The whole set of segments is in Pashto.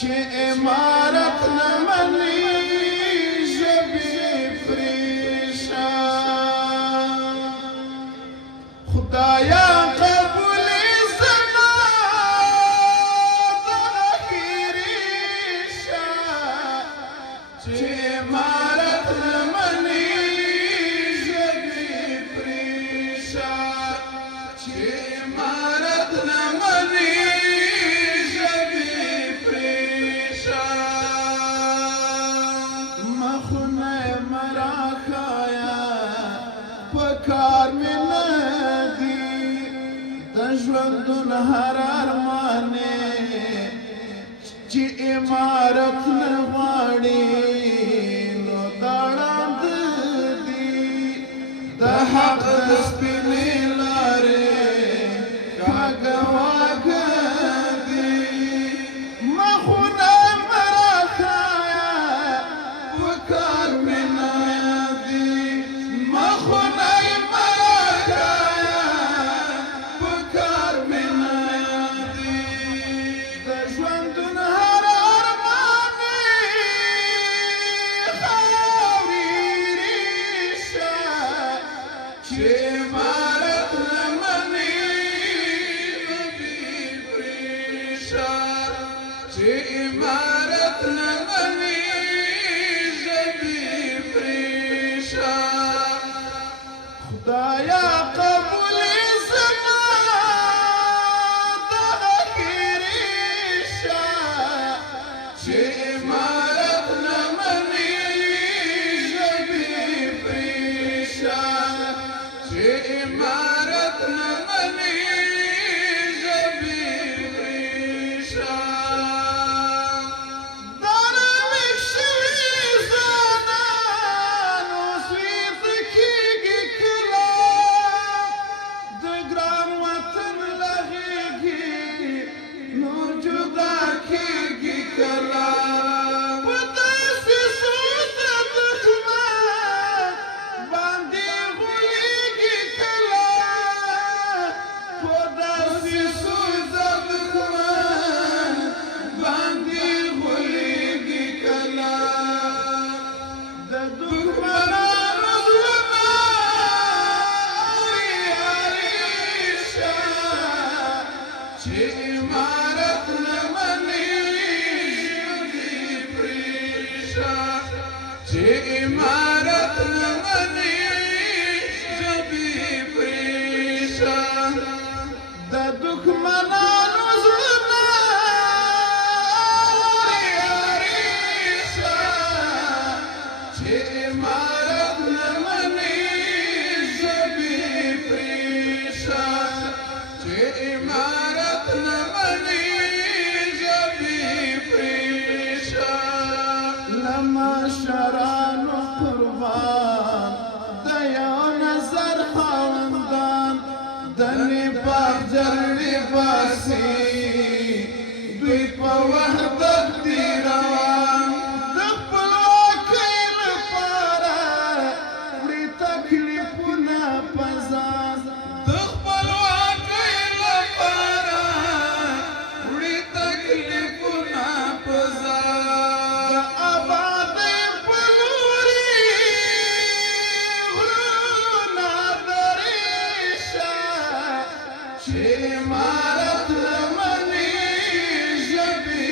چې امارت نه مني ژبې پریشا خدایا قبولې زما د اخري شه چې امارت نه مني ژبې پریشا چې امارت نه مني پکار می ندی د ژوندون هر ارمانې چې امارت نه غواړي نو دا ړاند دي د حق د سپینې لارې کاږه واږه دي مخونه مه راښایه پکار می ندي مخونه چې امارت نه مني ژبې پریشا چې امارت نه مني ژبې پریشا خدایا قبولې زما د اخري شه چې امارت نه مني ژبې پریشا چې امارت نه مني ژبې پریشا درویش شوي ځوانان اوس ویده کېږي کله د ګران وطن له غېږې نور جدا کېږي کله په داسې سوز د دښمن باندې چې امارت نه مني ژبې پریشا چې امارت نه مني ژبې پریشا د دښمنانو زړونه اورېشه چې امارت نه مني ژبې پریشا چې امارت نه مني ژبې پریشا له مشرانو قربان د یو نظر خاوندان د نفاق جرړې باسي دوی په وحدت دي روان د خپلواکۍ لپاره وړي تکلیفونه په ځان د خپلواکۍ لپاره وړي تکلیفونه په ځان د ابادۍ په لوري غرونه درېشه چې امارت نه مني ژبې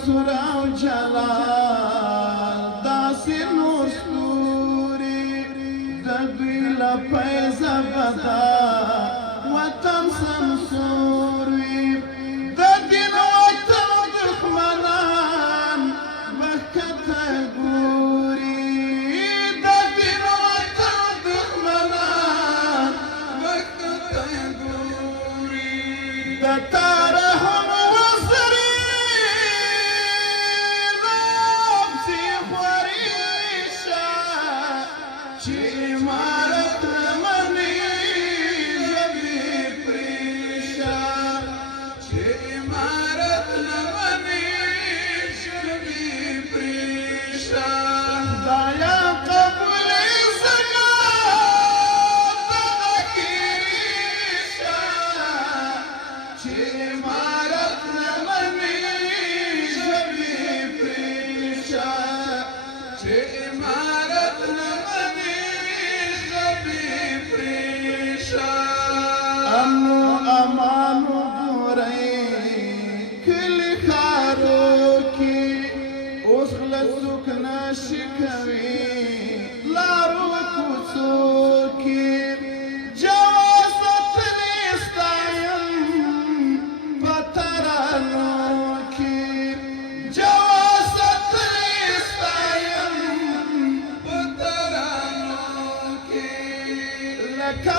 منصور او جلال داسې نور ستوري د دوی له فیضه بدا وطن سمسور وي د دین وطن دښمنان مخکته ګوري د دین وطن دښمنان مخکته ګوري د تارهم وزري لابسي خوريشه چې عمارت مني ژبې پرېشه چې عمارت مني ژبې پرېشه خدایا قبولې زکات د اخیریشه چې عمارت مني ژبې پرېشه چې عمارت مني ژبې پرېشه امن و امان وګورئ کلي ښارو کې اوس غله څوک نشي کوي لارو کوڅو کې جواز وطني ستایم په ترانو کې جواز وطني ستایم په ترانو کې لکه